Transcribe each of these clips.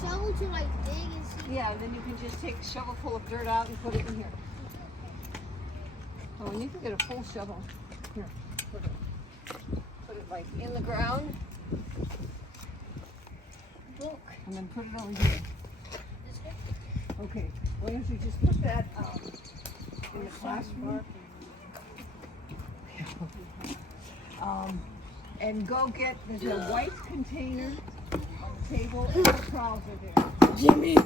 Shovel to like dig and see. Yeah, and then you can just take a shovel full of dirt out and put it in here. Oh, and you can get a full shovel. Here, put it like in the ground. Look. And then put it over here. Okay, why don't you just put that in the classroom? And go get, there's a white container on the table and the trowels are there. Jimmy.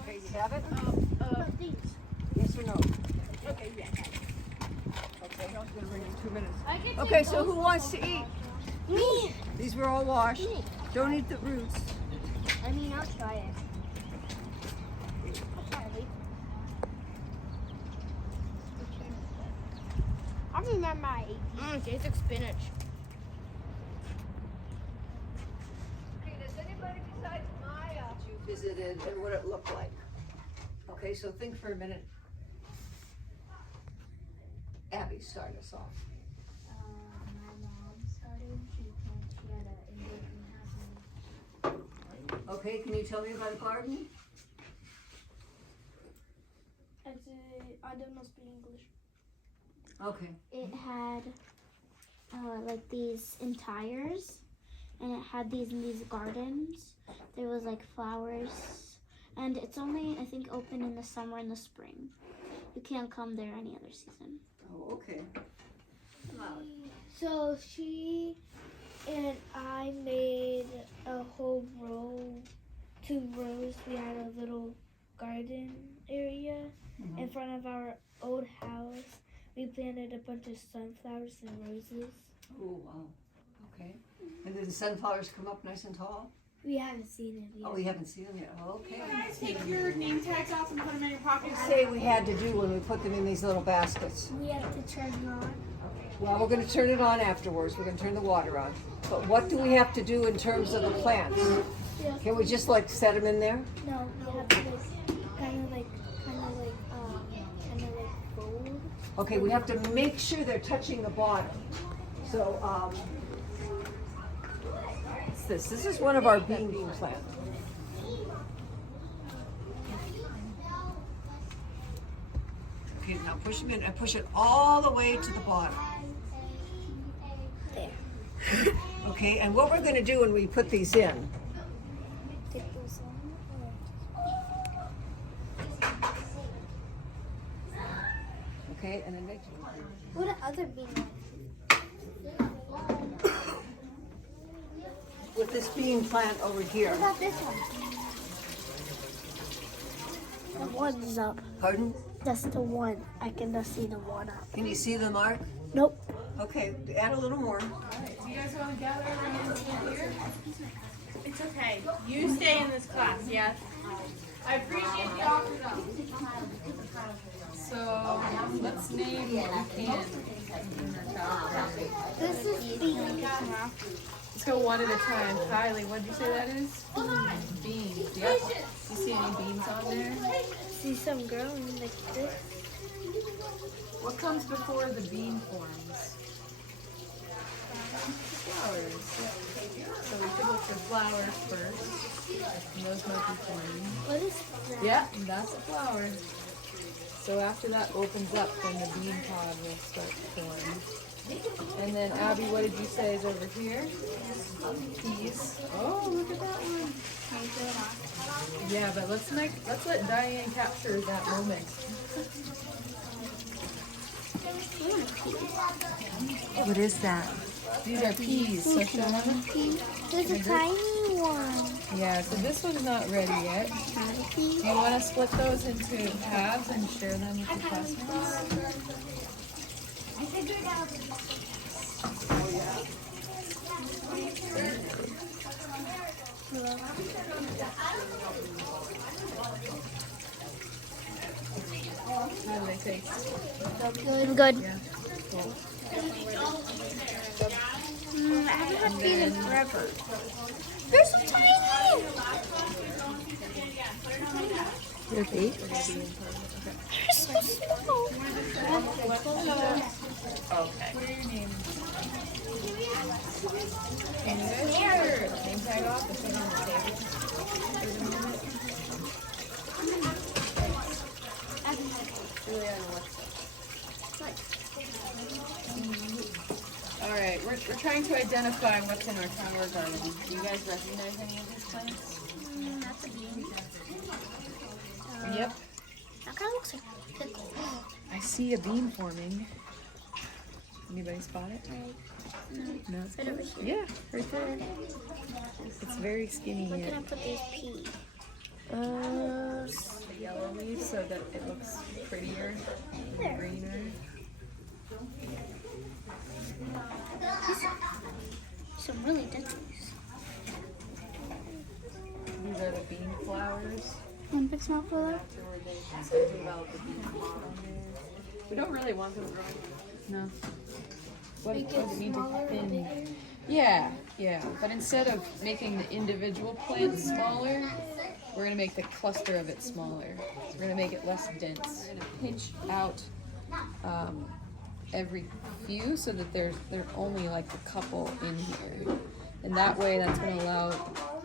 Okay, you have it? These. Yes or no? Okay, yeah. Okay, I was gonna bring in 2 minutes. I can Okay, take so both. who wants to eat? Me. These were all washed. Me. Don't eat the roots. I mean, I'll try it. I'll try it. I remember I ate. Tastes like spinach. Okay, does anybody besides Maya you visited and what it looked like? Okay, so think for a minute. Abby, start us off. My mom started. She had an Indian house. Okay, can you tell me about a garden? I don't know speak English. Okay. It had like these entires, and it had these in these gardens. There was like flowers, and it's only I think open in the summer and the spring. You can't come there any other season. Oh, okay. So she and I made a whole row, 2 rows. We had a little garden area in front of our old house. We planted a bunch of sunflowers and roses. Oh, wow. Okay. And did the sunflowers come up nice and tall? We haven't seen it yet. Oh, we haven't seen them yet. Oh, okay. You guys take your name tags off and put them in your What pockets. did you say we had to do when we put them in these little baskets? We have to turn it on. Well, we're going to turn it on afterwards. We're going to turn the water on. But what do we have to do in terms of the plants? Can we just like set them in there? No, we have to kind of like fold. Okay, we have to make sure they're touching the bottom. So, what's this? This is one of our bean plants. Okay, now push them in and push it all the way to the bottom. There. Okay, and what we're going to do when we put these in, Take those okay, and then make What are other bean with this bean plant over here. What about this one? The one's up. Pardon? That's the one. I can just see the one up. Can you see the mark? Nope. Okay, add a little more. Do you guys want to gather around here? It's okay. You stay in this class, yes? I appreciate the offer though. So let's name what we can. This is bean. Let's go one at a time. Kylie, what did you say that is? Beans. Yep. You see any beans on there? See some growing like this. What comes before the bean forms? Flowers. Yep. So we should look for flowers first. And those might be forming. What is that? Yeah, that's a flower. So after that opens up, then the bean pod will start to form. And then Abby, what did you say is over here? Peas. Oh, look at that one. Yeah, but let's let Diane capture that moment. What is that? These are peas. So show them. There's a tiny one. Yeah, so this one's not ready yet. Do you want to split those into halves and share them with your classmates? How do they taste? Good. Yeah. Cool. I haven't had these in forever. They're so tiny! They're baked? They're so small. Okay. What are your names? And you guys take your name tag off and put it on the table. Julia and Alexa. Alright, we're trying to identify what's in our tower garden. Do you guys recognize any of these plants? That's a bean. Yep. That kind of looks like a pickle. I see a bean forming. Anybody spot it? No. Right over here. Yeah, right there. It's very skinny Where yet. can I put these peas? Yellow leaves so that it looks prettier and greener. Some really dense. These are the bean flowers. One big small flower. We don't really want them growing. No. What Make does it it mean to smaller or thin? bigger? Yeah. But instead of making the individual plant smaller, we're gonna make the cluster of it smaller. So we're gonna make it less dense. We're gonna pinch out every few so that they're only like a couple in here, and that way that's gonna allow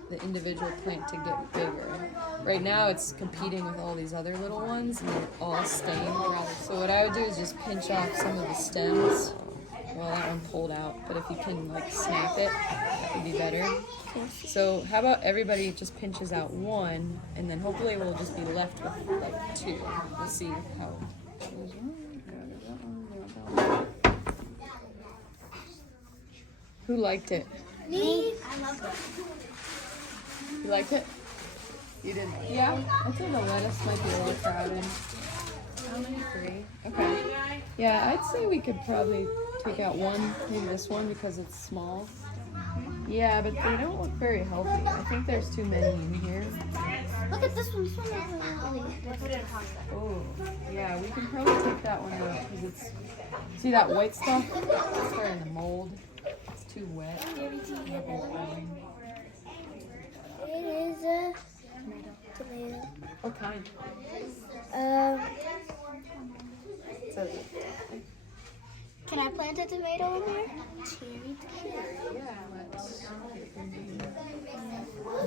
the individual plant to get bigger. Right now it's competing with all these other little ones and they're all stained. So what I would do is just pinch off some of the stems. Well, that one pulled out, but if you can like snap it, that would be better. So how about everybody just pinches out one, and then hopefully we'll just be left with like two. We'll see how. Who liked it? Me? I love it. You liked it? You did? Yeah? I think the lettuce might be a little crowded. How many? 3. Okay. Yeah, I'd say we could probably take out one, maybe this one because it's small. Yeah, but they don't look very healthy. I think there's too many in here. Look at this one. This one is really put it in hot. Oh, yeah, we can probably take that one out because it's, see that white stuff? It's starting to mold. It's too wet. It is a tomato. What kind? So, Can I plant a tomato in there? Cherry tomato. yeah, let's.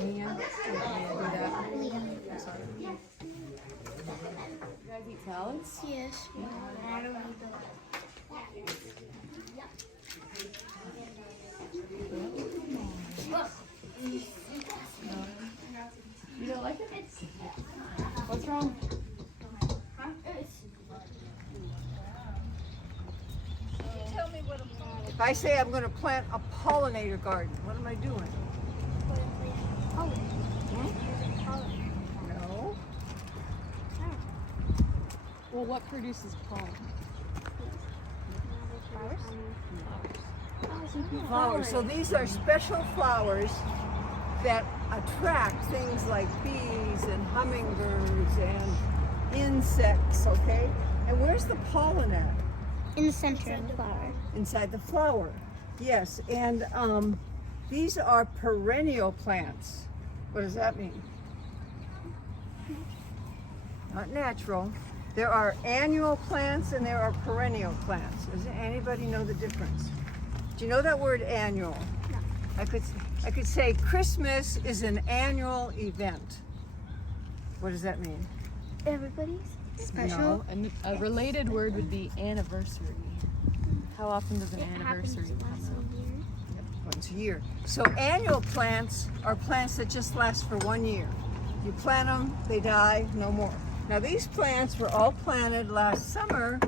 Mia, do that. I'm sorry. You guys eat salads? Yes. I don't need them. You don't like it? What's wrong? If I say I'm going to plant a pollinator garden, what am I doing? No. Well, what produces pollen? Flowers. So these are special flowers that attract things like bees and hummingbirds and insects, okay? And where's the pollen at? In the center of the flower. Inside the flower. Yes, and these are perennial plants. What does that mean? Not natural. There are annual plants and there are perennial plants. Does anybody know the difference? Do you know that word annual? No. I could say Christmas is an annual event. What does that mean? Everybody's special. No. And a related word would be anniversary. How often does an It happens anniversary come once out? a year. Once a year. So annual plants are plants that just last for 1 year. You plant them, they die, no more. Now these plants were all planted last summer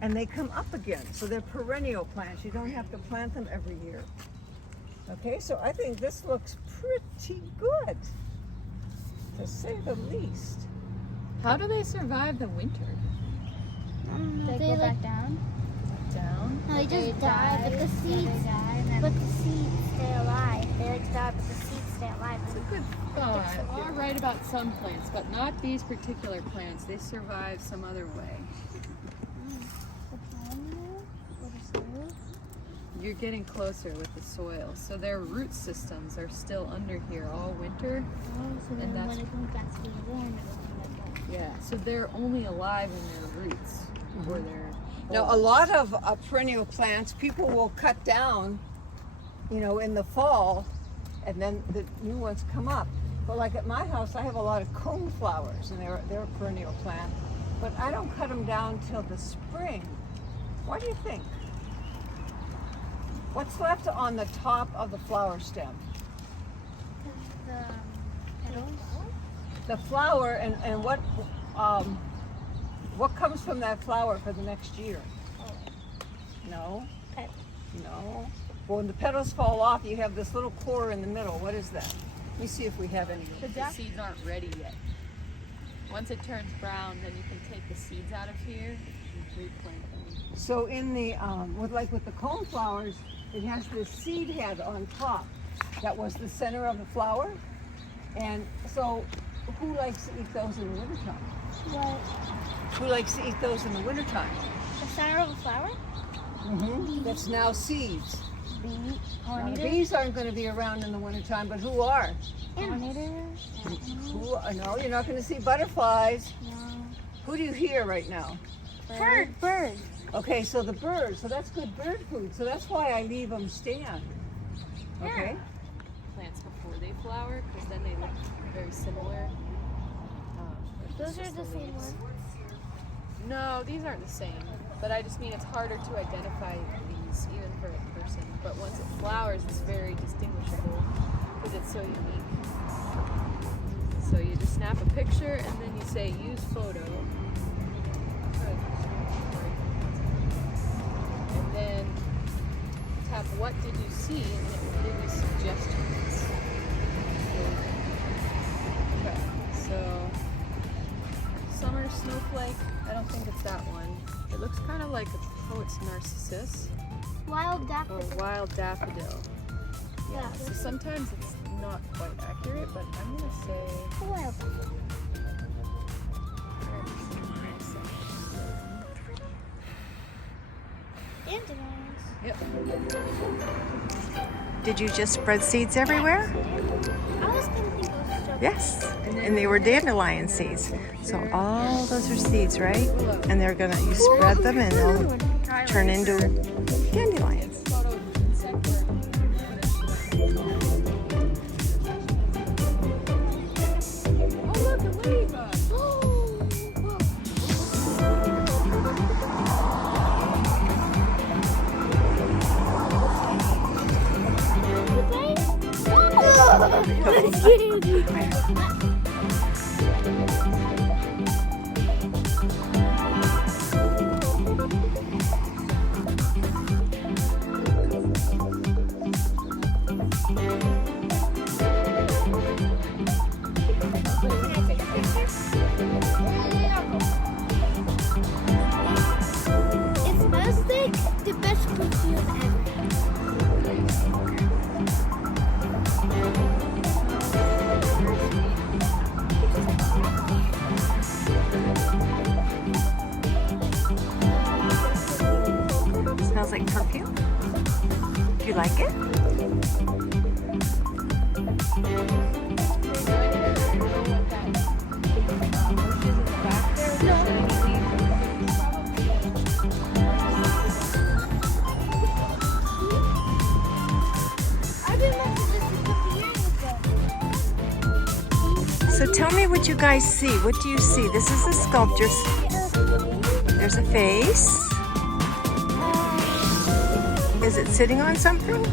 and they come up again. So they're perennial plants. You don't have to plant them every year. Okay, so I think this looks pretty good, to say the least. How do they survive the winter? They go back down. Down? No, they just die, but the seeds stay alive. They like die, but the seeds stay alive. It's a good thought. You are right about some plants, but not these particular plants. They survive some other way. You're getting closer with the soil. So their root systems are still under here all winter. So then when it comes back to being warm, it will come back up. Yeah, so they're only alive in their roots or their Now, a lot of perennial plants, people will cut down, you know, in the fall, and then the new ones come up. But like at my house, I have a lot of cone flowers, and they're a perennial plant. But I don't cut them down till the spring. Why do you think? What's left on the top of the flower stem? The petals. The flower, and what comes from that flower for the next year? No? Petals. No. Well, when the petals fall off, you have this little core in the middle. What is that? Let me see if we have any. The seeds aren't ready yet. Once it turns brown, then you can take the seeds out of here and replant them. So in the with the cone flowers, it has this seed head on top. That was the center of the flower. And so, who likes to eat those in the wintertime? What? Who likes to eat those in the wintertime? The center of a flower? Mm-hmm. That's now seeds. Bee. Now, Pollinators? bees aren't going to be around in the wintertime, but who are? Pollinators? Who? No, you're not going to see butterflies. No. Who do you hear right now? Bird. Okay, so the birds. So that's good bird food. So that's why I leave them stand. Okay. Plants before they flower, because then they look very similar. Those are the same ones. No, these aren't the same. But I just mean it's harder to identify these even for a person. But once it flowers, it's very distinguishable because it's so unique. So you just snap a picture and then you say use photo. And then tap what did you see and it will give you suggestions. Okay, so summer snowflake, I don't think it's that one. It looks kind of like a poet's narcissus Wild or daffodil. wild daffodil. Yeah. So sometimes it's not quite accurate, but I'm gonna say Wild daffodil. Dandelions. Yep. Did you just spread seeds everywhere? I was gonna think of strawberries. Yes, and they were dandelion seeds. So all those are seeds, right? And you spread them and they'll turn into dandelions. Oh look, a ladybug! It smells like the best perfume ever. Smells like perfume. Do you like it? I've been watching this a couple years ago. So tell me what you guys see. What do you see? This is a sculpture. There's a face. Is it sitting on something?